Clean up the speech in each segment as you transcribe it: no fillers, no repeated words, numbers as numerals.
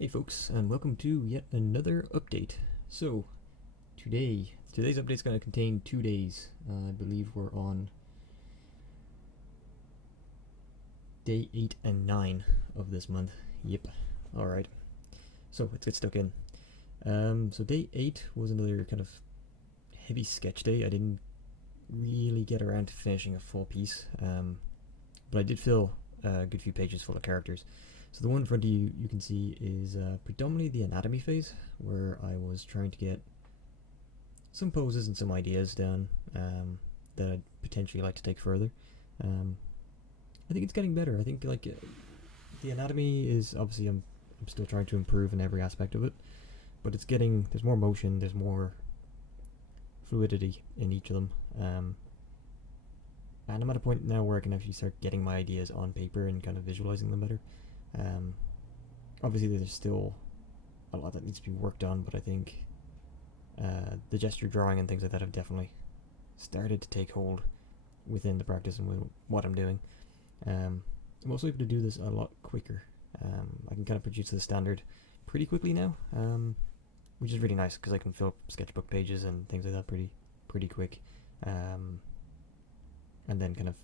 Hey folks, and welcome to yet another update. So, today's update is going to contain 2 days. I believe we're on day 8 and 9 of this month. Yep. Alright. So, let's get stuck in. So day 8 was another kind of heavy sketch day. I didn't really get around to finishing a full piece, but I did fill a good few pages full of characters. So the one in front of you, you can see is predominantly the anatomy phase, where I was trying to get some poses and some ideas down that I'd potentially like to take further. I think it's getting better. I think the anatomy is obviously I'm still trying to improve in every aspect of it, but there's more motion, there's more fluidity in each of them, and I'm at a point now where I can actually start getting my ideas on paper and kind of visualizing them better. Obviously there's still a lot that needs to be worked on, but I think the gesture drawing and things like that have definitely started to take hold within the practice and with what I'm doing. I'm also able to do this a lot quicker. I can kind of produce the standard pretty quickly now, which is really nice because I can fill up sketchbook pages and things like that pretty quick, and then kind of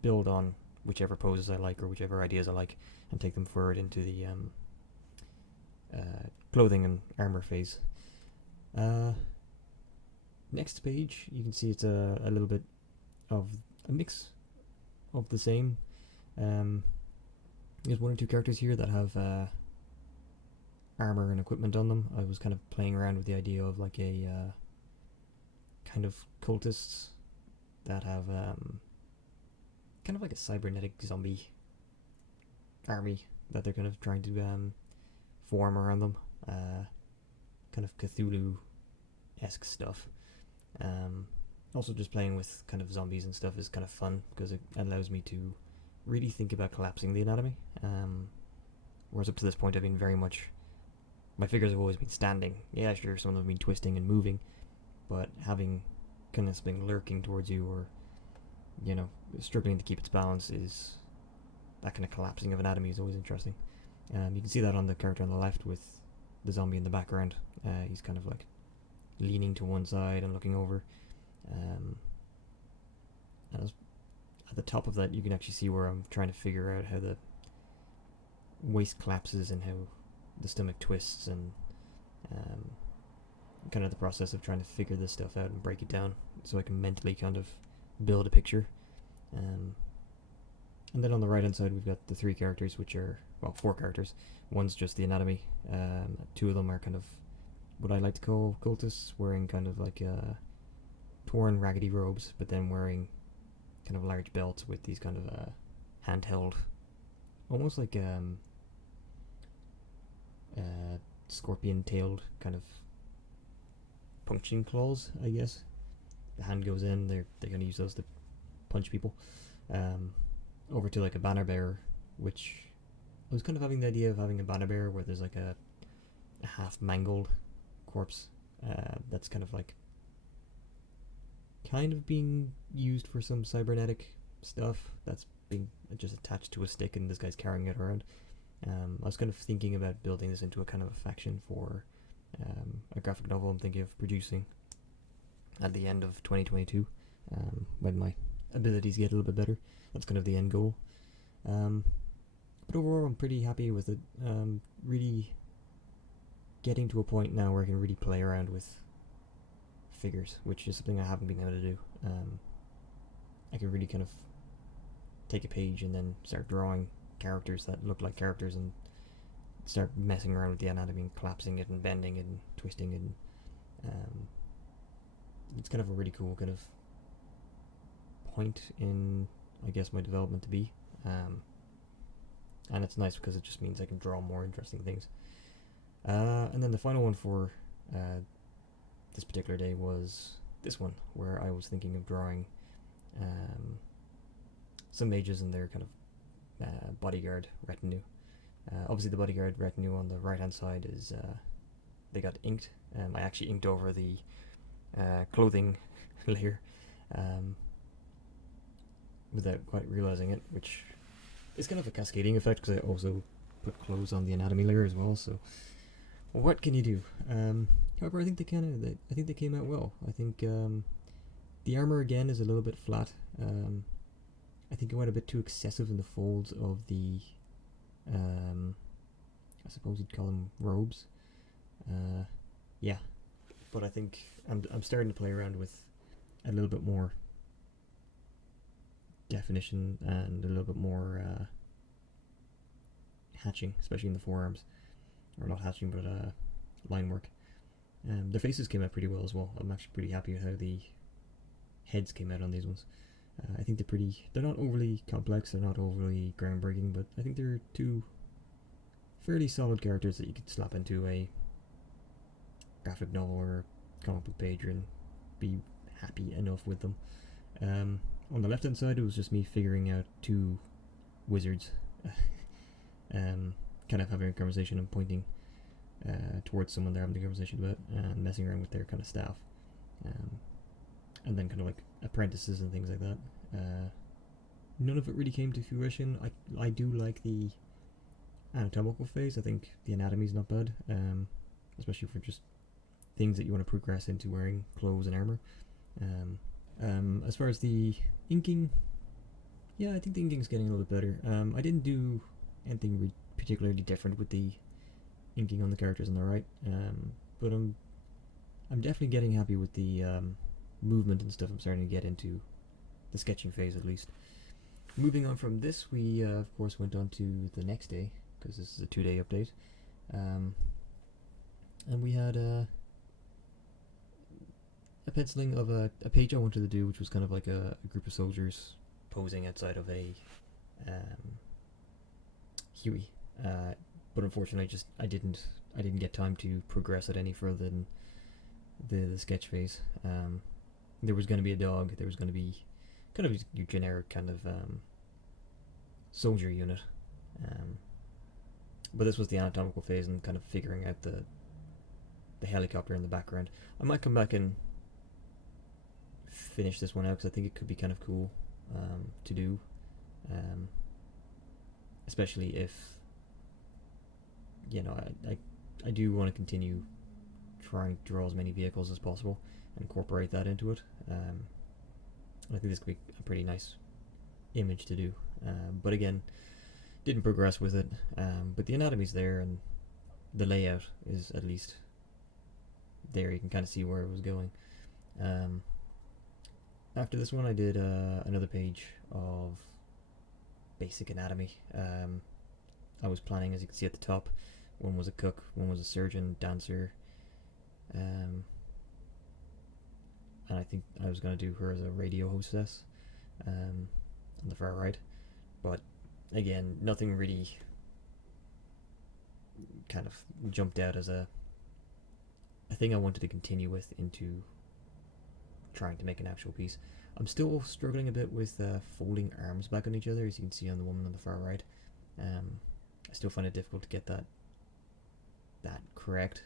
build on whichever poses I like or whichever ideas I like and take them forward into the clothing and armor phase. Next page, you can see it's a little bit of a mix of the same. There's one or two characters here that have armor and equipment on them. I was kind of playing around with the idea of like a kind of cultists that have kind of like a cybernetic zombie army that they're kind of trying to form around them. Kind of Cthulhu-esque stuff. Also just playing with kind of zombies and stuff is kind of fun because it allows me to really think about collapsing the anatomy. Whereas up to this point I've been very much, my figures have always been standing. Yeah, sure, some of them have been twisting and moving, but having kind of something lurking towards you or, you know, struggling to keep its balance, is that kind of collapsing of anatomy is always interesting. You can see that on the character on the left with the zombie in the background. He's kind of like leaning to one side and looking over. And at the top of that, you can actually see where I'm trying to figure out how the waist collapses and how the stomach twists, and kind of the process of trying to figure this stuff out and break it down so I can mentally kind of build a picture. And then on the right hand side we've got the 3 characters, which are, well, 4 characters. One's just the anatomy. 2 of them are kind of what I like to call cultists, wearing kind of like torn raggedy robes, but then wearing kind of large belts with these kind of handheld, almost like scorpion tailed kind of punching claws, I guess. The hand goes in, they're going to use those to punch people. Over to like a banner bearer, which I was kind of having the idea of having a banner bearer where there's like a half mangled corpse that's kind of being used for some cybernetic stuff that's being just attached to a stick and this guy's carrying it around. I was kind of thinking about building this into a kind of a faction for a graphic novel I'm thinking of producing at the end of 2022, when my abilities get a little bit better. That's kind of the end goal. But overall I'm pretty happy with it. Really getting to a point now where I can really play around with figures, which is something I haven't been able to do. I can really kind of take a page and then start drawing characters that look like characters and start messing around with the anatomy and collapsing it and bending it and twisting it. And, it's kind of a really cool kind of point in, I guess, my development to be. And it's nice because it just means I can draw more interesting things. And then the final one for this particular day was this one, where I was thinking of drawing some mages and their kind of bodyguard retinue. Obviously the bodyguard retinue on the right hand side is they got inked. I actually inked over the clothing layer without quite realizing it, which is kind of a cascading effect because I also put clothes on the anatomy layer as well. So what can you do? However, I think I think they came out well. I think the armor again is a little bit flat. I think it went a bit too excessive in the folds of the, I suppose you'd call them robes. Yeah, but I think I'm starting to play around with a little bit more definition and a little bit more hatching, especially in the forearms, or not hatching, but line work. The faces came out pretty well as well. I'm actually pretty happy with how the heads came out on these ones. I think they're not overly complex, they're not overly groundbreaking, but I think they're two fairly solid characters that you could slap into a graphic novel or comic book page and be happy enough with them. On the left hand side, it was just me figuring out two wizards, kind of having a conversation and pointing towards someone they're having a conversation about and messing around with their kind of staff, and then kind of like apprentices and things like that. None of it really came to fruition. I do like the anatomical phase. I think the anatomy's not bad, especially for just things that you want to progress into wearing clothes and armor. As far as the inking, yeah, I think the inking's getting a little bit better. I didn't do anything particularly different with the inking on the characters on the right, but I'm definitely getting happy with the movement and stuff. I'm starting to get into the sketching phase at least. Moving on from this, we of course went on to the next day, because this is a 2-day update, and we had a penciling of a page I wanted to do, which was kind of like a group of soldiers posing outside of a Huey, but unfortunately I didn't get time to progress it any further than the sketch phase. There was going to be a dog, there was going to be kind of your generic kind of soldier unit, but this was the anatomical phase and kind of figuring out the helicopter in the background. I might come back and finish this one out because I think it could be kind of cool to do, especially if, you know, I do want to continue trying to draw as many vehicles as possible and incorporate that into it. I think this could be a pretty nice image to do, but again, didn't progress with it, but the anatomy's there and the layout is at least there. You can kind of see where it was going. After this one I did another page of basic anatomy. I was planning, as you can see at the top, one was a cook, one was a surgeon, dancer, and I think I was going to do her as a radio hostess on the far right, but again, nothing really kind of jumped out as a thing I wanted to continue with into trying to make an actual piece. I'm still struggling a bit with folding arms back on each other, as you can see on the woman on the far right. I still find it difficult to get that correct,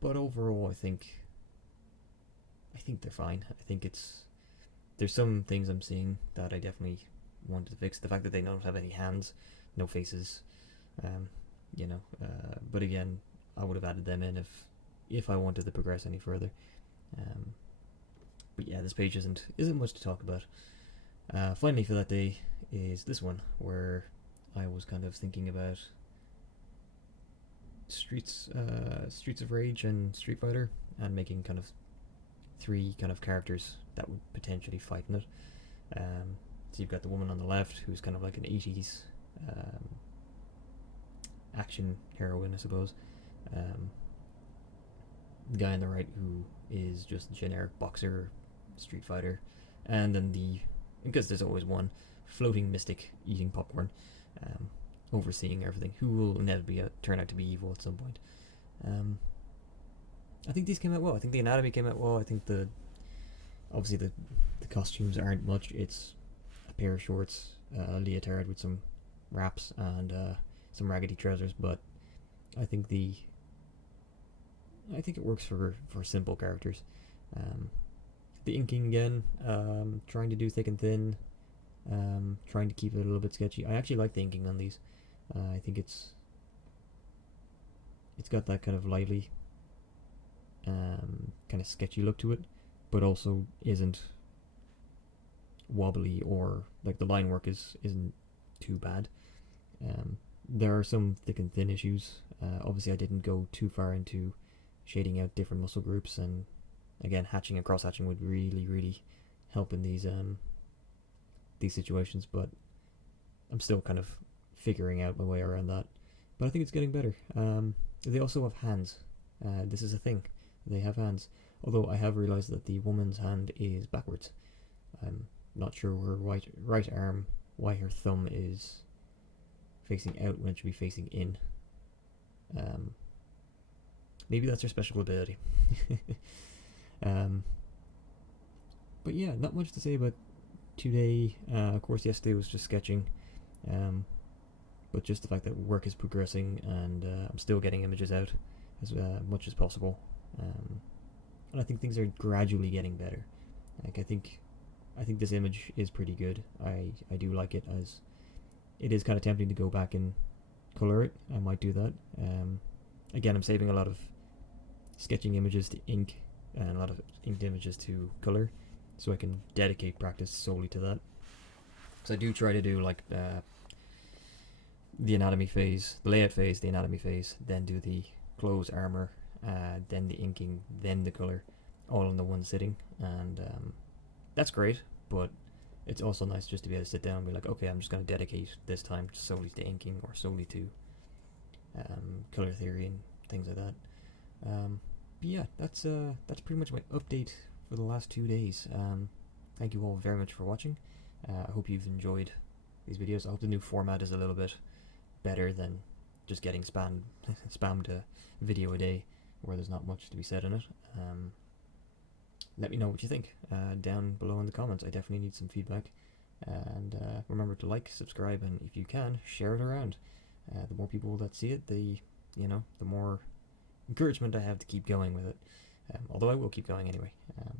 but overall I think they're fine. I think there's some things I'm seeing that I definitely wanted to fix. The fact that they don't have any hands, no faces, but again, I would have added them in if I wanted to progress any further. But yeah, this page isn't much to talk about. Finally for that day is this one, where I was kind of thinking about Streets of Rage and Street Fighter, and making kind of 3 kind of characters that would potentially fight in it. So you've got the woman on the left, who's kind of like an 80s action heroine, I suppose. The guy on the right, who is just a generic boxer, Street Fighter, and then because there's always one floating mystic eating popcorn, overseeing everything, who will inevitably turn out to be evil at some point. I think these came out well. I think the anatomy came out well. I think obviously the costumes aren't much. It's a pair of shorts, a leotard with some wraps, and some raggedy trousers, but I think it works for simple characters. The inking again, trying to do thick and thin. trying to keep it a little bit sketchy. I actually like the inking on these. I think it's got that kind of lively, kind of sketchy look to it, but also isn't wobbly, or like the line work isn't too bad. There are some thick and thin issues. Obviously I didn't go too far into shading out different muscle groups, and again, hatching and cross hatching would really help in these situations, but I'm still kind of figuring out my way around that. But I think it's getting better. They also have hands. This is a thing. They have hands. Although I have realized that the woman's hand is backwards. I'm not sure her right arm, why her thumb is facing out when it should be facing in. Maybe that's her special ability. But yeah, not much to say about today. Of course, yesterday was just sketching. But just the fact that work is progressing, and I'm still getting images out as much as possible. And I think things are gradually getting better. Like I think this image is pretty good. I do like it, as it is kind of tempting to go back and color it. I might do that. Again, I'm saving a lot of sketching images to ink and a lot of inked images to color, so I can dedicate practice solely to that. So I do try to do like the anatomy phase, the layout phase, the anatomy phase, then do the clothes, armor, then the inking, then the color, all in the one sitting. And that's great, but it's also nice just to be able to sit down and be like, okay, I'm just going to dedicate this time solely to inking, or solely to color theory and things like that. But yeah, that's pretty much my update for the last 2 days. Thank you all very much for watching. I hope you've enjoyed these videos. I hope the new format is a little bit better than just getting spammed a video a day where there's not much to be said in it. Let me know what you think down below in the comments. I definitely need some feedback. And remember to like, subscribe, and if you can, share it around. The more people that see it, the more encouragement I have to keep going with it. Although I will keep going anyway. But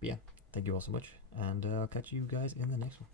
yeah, thank you all so much, and I'll catch you guys in the next one.